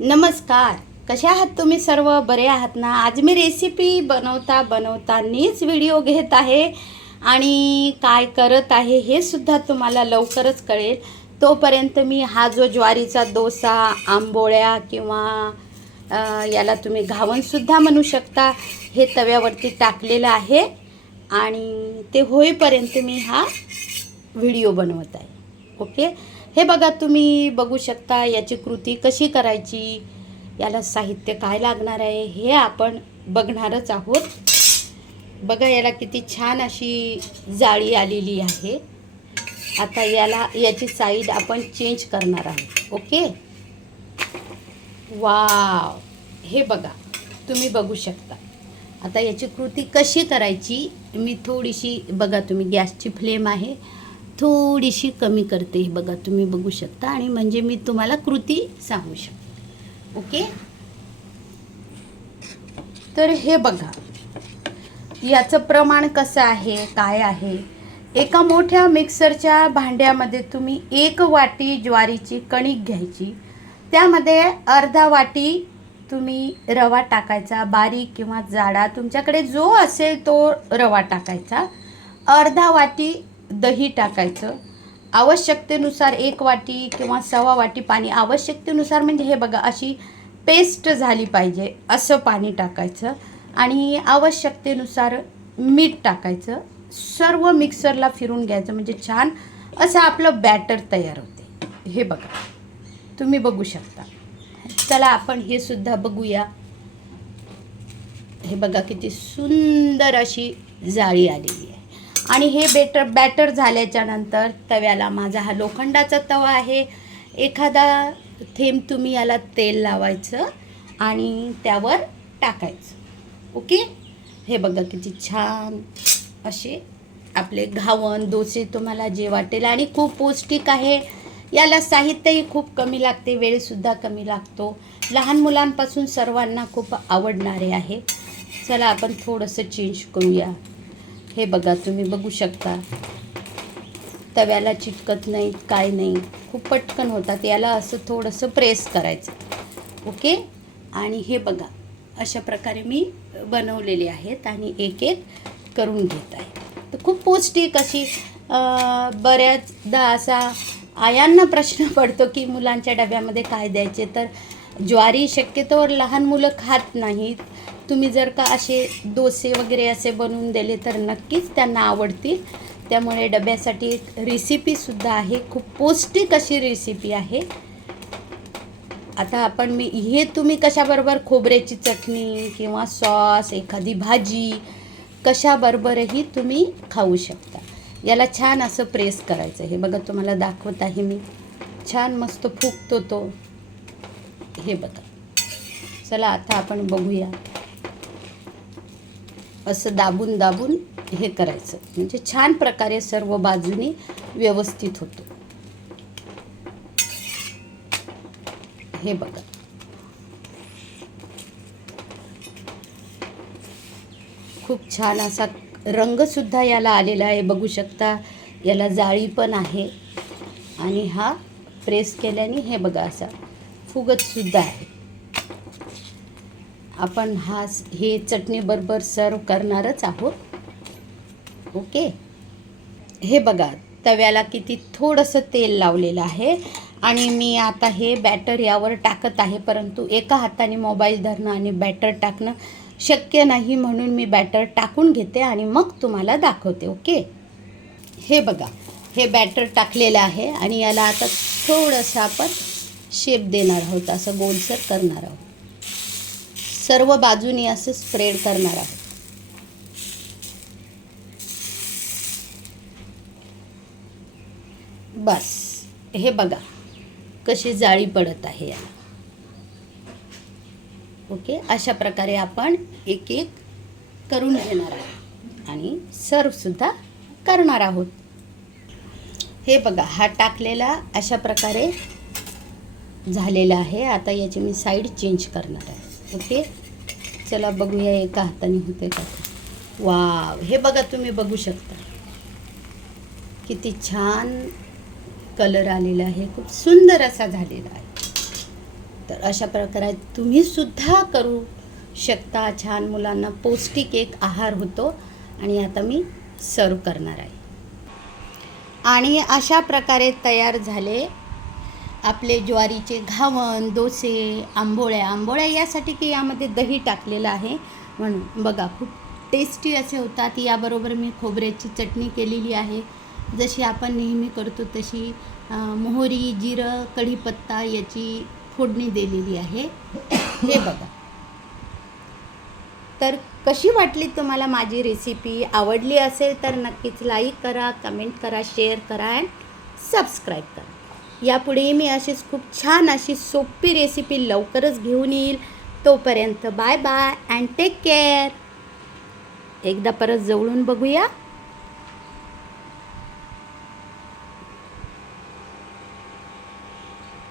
नमस्कार. कशा आहात तुम्ही सर्व? बरे आहात ना? आज मी रेसिपी बनवता बनवतानीच व्हिडिओ घेत आहे आणि काय करत आहे हे सुद्धा तुम्हाला लवकरच कळेल. तोपर्यंत मी हा जो ज्वारीचा डोसा आंबोळ्या किंवा याला तुम्ही घावणसुद्धा म्हणू शकता हे तव्यावरती टाकलेलं आहे आणि ते होईपर्यंत मी हा व्हिडिओ बनवत आहे. ओके? हे बघा तुम्ही बघू शकता याची कृती कशी करायची याला साहित्य काय लागणार आहे हे आपण बघणारच आहोत. बघा याला किती छान अशी जाळी आलेली आहे. आता याला याची साईड आपण चेंज करणार आहोत ओके? वाव! हे बघा तुम्ही बघू शकता. आता याची कृती कशी करायची मी थोडीशी बघा तुम्ही गॅसची फ्लेम आहे. थोडीशी कमी करते. हे बघा तुम्ही बघू शकता. आणि म्हणजे मी तुम्हाला कृती सांगू शकते. ओके? तर हे बघा. याचं प्रमाण कसं आहे? काय आहे? एका मोठ्या मिक्सरच्या भांड्यामध्ये तुम्ही एक वाटी ज्वारीची कणिक घ्यायची. त्यामध्ये अर्धा वाटी तुम्ही रवा टाकायचा बारीक किंवा जाडा. तुमच्याकडे जो असेल तो रवा टाकायचा. अर्धा वाटी दही टाकायचं. आवश्यकतेनुसार एक वाटी किंवा सव्वा वाटी पाणी. आवश्यकतेनुसार म्हणजे हे बघा अशी पेस्ट झाली पाहिजे असं पाणी टाकायचं. आणि आवश्यकतेनुसार मीठ टाकायचं. सर्व मिक्सरला फिरून घ्यायचं म्हणजे छान असं आपलं बॅटर तयार होते. हे बघा तुम्ही बघू शकता. चला आपण हे सुद्धा बघूया. हे बघा किती सुंदर अशी जाळी आलेली आणि हे बेटर बॅटर झाल्याच्यानंतर तव्याला माझा हा लोखंडाचा तवा आहे. एखादा थेंब तुम्ही याला तेल लावायचं आणि त्यावर टाकायचं. ओके? हे बघा किती छान असे आपले घावण डोसे तुम्हाला जे वाटेल आणि खूप पौष्टिक आहे. याला साहित्यही खूप कमी लागते वेळसुद्धा कमी लागतो. लहान मुलांपासून सर्वांना खूप आवडणारे आहे. चला आपण थोडंसं चेंज करूया. हे बघा तुम्ही बघू शकता. तव्याला चिटकत नाही काय नाही. खूप पटकन होतात. याला असं थोडंसं प्रेस करायचं. ओके? आणि हे बघा अशा प्रकारे मी बनवलेले आहेत आणि एक एक करून घेत आहे. तर खूप पौष्टिक अशी बऱ्याचदा असा आयांना प्रश्न पडतो की मुलांच्या डब्यामध्ये काय द्यायचे? तर ज्वारी शक्यतोवर लहान मुलं खात नाहीत. तुम्ही जर का असे डोसे वगैरे असे बनवून दिले तर नक्कीच त्यांना आवडतील. त्यामुळे डब्यासाठी एक रेसिपीसुद्धा आहे. खूप पौष्टिक अशी रेसिपी आहे. आता आपण मी हे तुम्ही कशाबरोबर खोबऱ्याची चटणी किंवा सॉस एखादी भाजी कशाबरोबरही तुम्ही खाऊ शकता. याला छान असं प्रेस करायचं. हे बघा तुम्हाला दाखवत आहे मी. छान मस्त फुगतो तो. हे बघा. चला आता आपण बघूया. असं दाबून दाबून हे करायचं. म्हणजे छान प्रकारे सर्व बाजूनी व्यवस्थित होतो. हे बघा. खूप छान असा रंगसुद्धा याला आलेला आहे. बघू शकता याला जाळी पण आहे. आणि हा प्रेस केल्याने हे बघा असा फुगतसुद्धा आहे. आपण हा हे चटणीबरोबर सर्व करणारच आहोत. ओके? हे बघा तव्याला किती थोडंसं तेल लावलेलं आहे. आणि मी आता हे बॅटर यावर टाकत आहे परंतु एका हाताने मोबाईल धरणं आणि बॅटर टाकणं शक्य नाही म्हणून मी बॅटर टाकून घेते आणि मग तुम्हाला दाखवते ओके? हे बघा हे बॅटर टाकलेलं आहे आणि याला आता थोडंसं आपण शेप देणार आहोत असं गोलसर करणार आहोत. सर्व बाजूनी असं स्प्रेड करणार आहोत बस. हे बघा कशी जाळी पडत आहे याला. ओके? अशा प्रकारे आपण एक एक करून घेणार आहोत. आणि सर्वसुद्धा करणार आहोत. हे बघा हा टाकलेला अशा प्रकारे झालेला आहे. आता याची मी साईड चेंज करणार आहे. ओके? चला बघूया एका हाताने होते का वाव हे बघा तुम्ही बघू शकता. किती छान कलर आलेला आहे. खूप सुंदर असा झालेला आहे. तर अशा प्रकारे तुम्हीसुद्धा करू शकता. छान मुलांना पौष्टिक एक आहार होतो आणि आता मी सर्व करणार आहे. आणि अशा प्रकारे तयार झाले आपले ज्वारीचे घावण डोसे आंबोळ्या आंबोळ्या यासाठी की यामध्ये दही टाकलेलं आहे. म्हणून बघा खूप टेस्टी असे होतात. याबरोबर मी खोबऱ्याची चटणी केलेली आहे. जशी आपण नेहमी करतो तशी मोहरी जिरं कढीपत्ता याची फोडणी दिलेली आहे. हे बघा. तर कशी वाटली तुम्हाला माझी रेसिपी आवडली असेल तर नक्कीच लाईक करा कमेंट करा शेअर करा अँड सबस्क्राईब करा. यापुढे मी अशीच खूप छान अशी सोपी रेसिपी लवकरच घेऊन येईल. तोपर्यंत bye bye and take care एकदा परत जवळून बघूया.